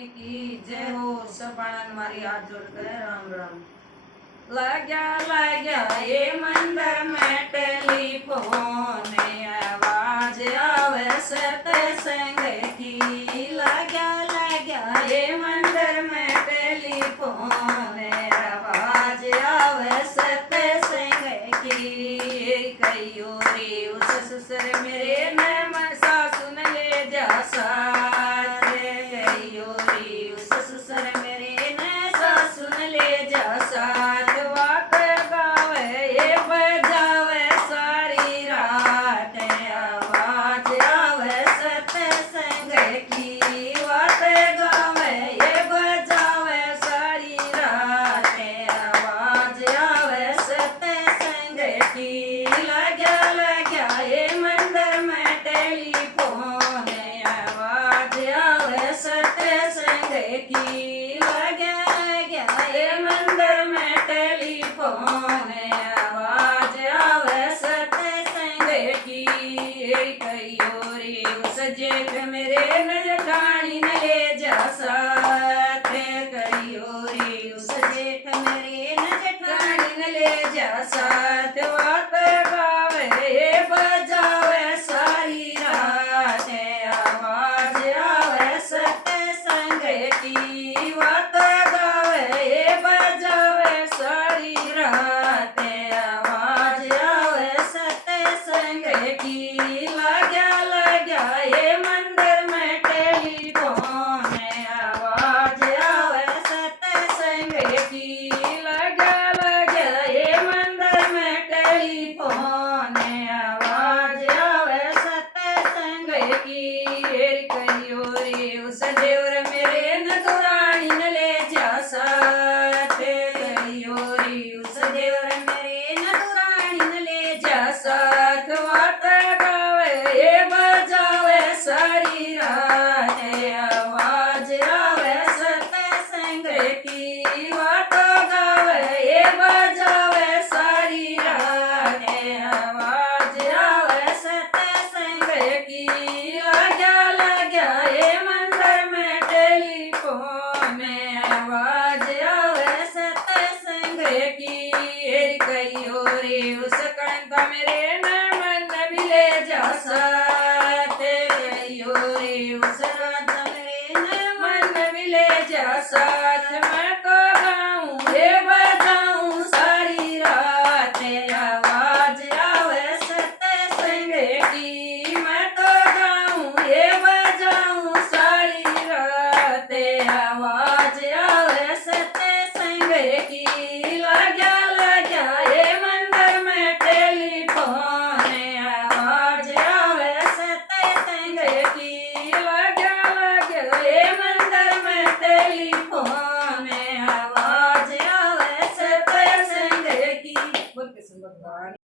की जय हो। सब आनंद मारी हाथ जोड़कर राम राम। लाग्या ये मंदिर में टेलीफोन आवाज आवे सत्संग की। लाग्या ये मंदिर में टेलीफोन आवाज आवे सत्संग की। कहियो रे उस ससुर मेरे न सासु न ले जा साथ। कहियो रे उस ससुर मेरे न सासु न ले जा साथ। वात गावे ये बजावे सारी रात आवाज आवे सत्संग की। वात गावे ये बजावे सारी रात आवाज आवे सत्संग की। लाग्या ये मंदिर में टेलीफोन आवाज आवे सत्संग की। लाग्या ये मंदिर में टेलीफोन आवाज आवे सत्संग की। कहियो रे उस जेठ मेरे न जठानी न ले जा साथ। कहियो रे उस जेठ मेरे न जठानी न ले जा साथ। वात गावे ये बजावे सारी रात आवाज आवे सत्संग की। वात गावे ये बजावे सारी रात आवाज आवे सत्संग की। लाग्या ये मंदिर में टेलीफोन आवाज आवे सत्संग की। लाग्या ये मंदिर में टेलीफोन आवाज आवे सत्संग की। कहियो रे उस देवर मेरे न दुरानी न ले जा साथ। कहियो रे उस देवर मेरे न दुरानी न ले जा साथ। वात गावे ये बजावे सारी रात आवाज आवे सत्संग की। वात गावे ये बजावे सारी रात आवाज आवे सत्संग की। लाग्या ये मंदिर में टेलीफोन आवाज आवे सत्संग की। कहियो रे उस कणका मेरे न मन भी ले जा साथ। कहियो रे उस राधा मेरे न मन भी ले जा साथ। मैं तो गाऊं ये बजाऊं सारी रात आवाज आवे सत्संग की। मैं तो गाऊं ये बजाऊं सारी रात आवाज